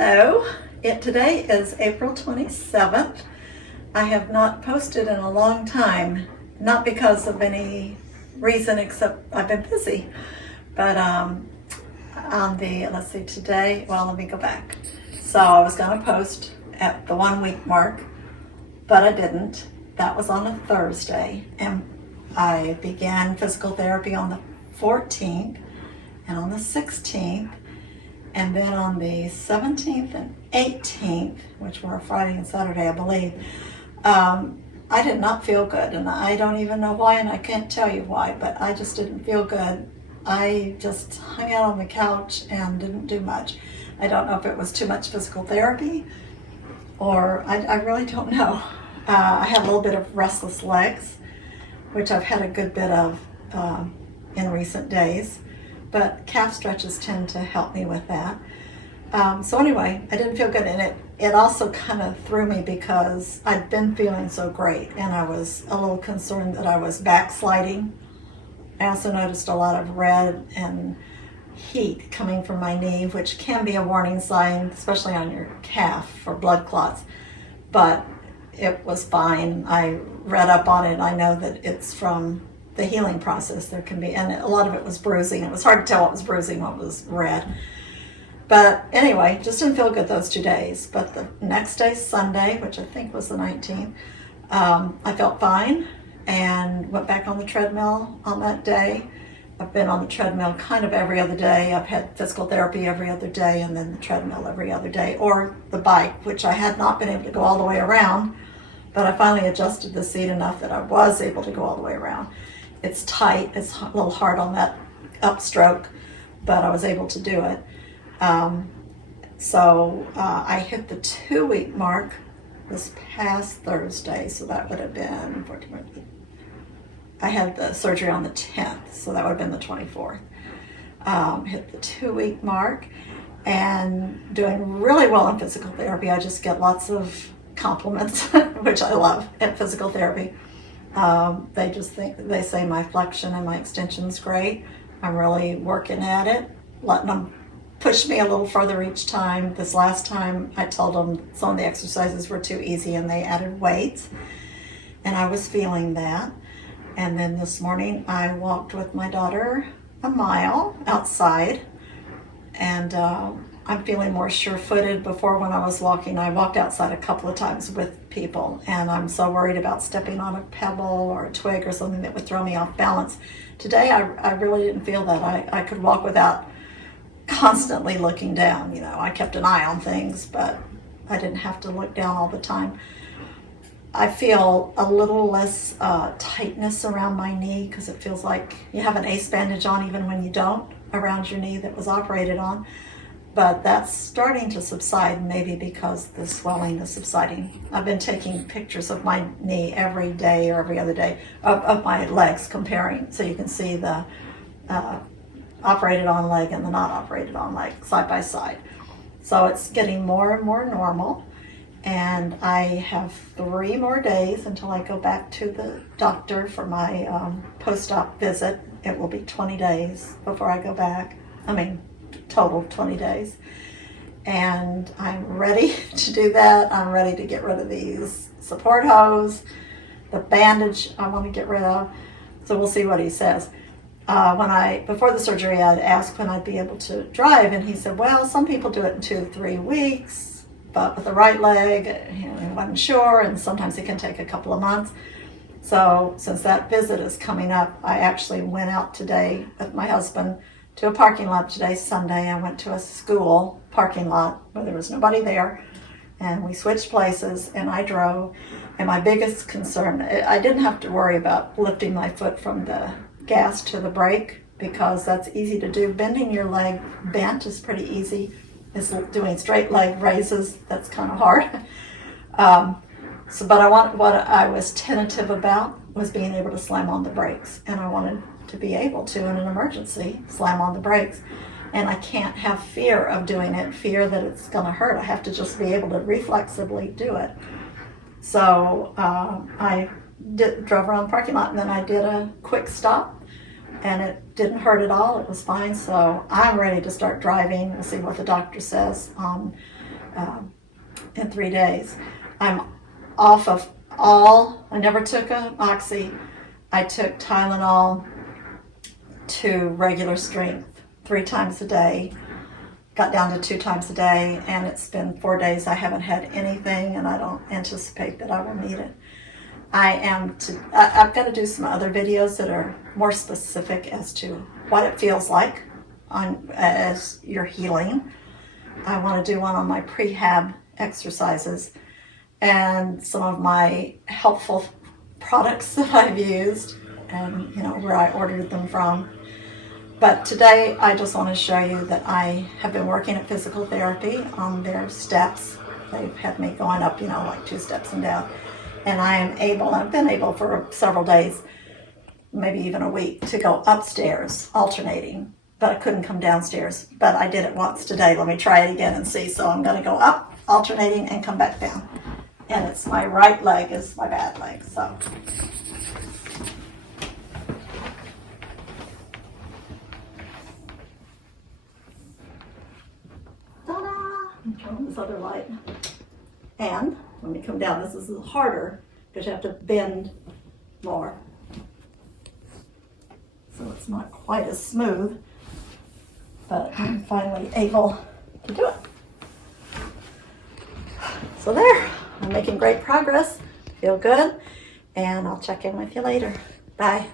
Hello, today is April 27th. I have not posted in a long time, not because of any reason except I've been busy. But let's see, today, well, let me go back. So I was going to post at the 1 week mark, but I didn't. That was on a Thursday, and I began physical therapy on the 14th and on the 16th. And then on the 17th and 18th, which were Friday and Saturday, I believe, I did not feel good. And I don't even know why, and I can't tell you why, but I just didn't feel good. I just hung out on the couch and didn't do much. I don't know if it was too much physical therapy, or I really don't know. I had a little bit of restless legs, which I've had a good bit of in recent days. But calf stretches tend to help me with that. So anyway, I didn't feel good, and it also kind of threw me because I'd been feeling so great, and I was a little concerned that I was backsliding. I also noticed a lot of red and heat coming from my knee, which can be a warning sign, especially on your calf for blood clots. But it was fine. I read up on it. I know that it's from the healing process. There can be, and a lot of it was bruising. It was hard to tell what was bruising, what was red. But anyway, just didn't feel good those 2 days. But the next day, Sunday, which I think was the 19th, I felt fine and went back on the treadmill on that day. I've been on the treadmill kind of every other day. I've had physical therapy every other day, and then the treadmill every other day, or the bike, which I had not been able to go all the way around. But I finally adjusted the seat enough that I was able to go all the way around. It's tight, it's a little hard on that upstroke, but I was able to do it. So I hit the 2 week mark this past Thursday, so that would have been 14. I had the surgery on the 10th, so that would have been the 24th. Hit the 2 week mark and doing really well in physical therapy. I just get lots of compliments, which I love at physical therapy. They say my flexion and my extension's great. I'm really working at it, letting them push me a little further each time. This last time I told them some of the exercises were too easy and they added weights, and I was feeling that. And then this morning I walked with my daughter a mile outside, and I'm feeling more sure-footed. Before, when I was walking, I walked outside a couple of times with people, and I'm so worried about stepping on a pebble or a twig or something that would throw me off balance. Today, I really didn't feel that. I could walk without constantly looking down. You know, I kept an eye on things, but I didn't have to look down all the time. I feel a little less tightness around my knee because it feels like you have an ACE bandage on even when you don't, around your knee that was operated on. But that's starting to subside, maybe because the swelling is subsiding. I've been taking pictures of my knee every day or every other day, of my legs, comparing, so you can see the operated on leg and the not operated on leg side by side. So it's getting more and more normal. And I have 3 more days until I go back to the doctor for my post-op visit. It will be 20 days before I go back. Total 20 days. And I'm ready to do that. I'm ready to get rid of these support hose. The bandage I want to get rid of. So we'll see what he says. Before the surgery, I'd asked when I'd be able to drive, and he said, well, some people do it in 2 to 3 weeks, but with the right leg, he wasn't sure, and sometimes it can take a couple of months. So since that visit is coming up, I actually went out today with my husband to a parking lot. Today, Sunday. I went to a school parking lot where there was nobody there, and we switched places, and I drove. And my biggest concern, I didn't have to worry about lifting my foot from the gas to the brake, because that's easy to do. Bending your leg bent is pretty easy. It's doing straight leg raises, that's kind of hard. But what I was tentative about was being able to slam on the brakes, and I wanted to be able to, in an emergency, slam on the brakes. And I can't have fear of doing it, fear that it's going to hurt. I have to just be able to reflexively do it. So I drove around the parking lot, and then I did a quick stop, and it didn't hurt at all. It was fine. So I'm ready to start driving. We'll see what the doctor says on in 3 days. I'm off of all, I never took a Oxy. I took Tylenol to regular strength 3 times a day. Got down to 2 times a day, and it's been 4 days. I haven't had anything, and I don't anticipate that I will need it. I've got to do some other videos that are more specific as to what it feels like as you're healing. I want to do one on my prehab exercises and some of my helpful products that I've used and where I ordered them from. But today I just want to show you that I have been working at physical therapy on their steps. They've had me going up, like 2 steps and down. And I've been able for several days, maybe even a week, to go upstairs alternating. But I couldn't come downstairs. But I did it once today. Let me try it again and see. So I'm going to go up, alternating, and come back down. And it's my right leg is my bad leg. So. Ta-da! Let me turn on this other light. And when we come down, this is harder because you have to bend more. So it's not quite as smooth. But I'm finally able to do it. So there, I'm making great progress. Feel good, and I'll check in with you later. Bye.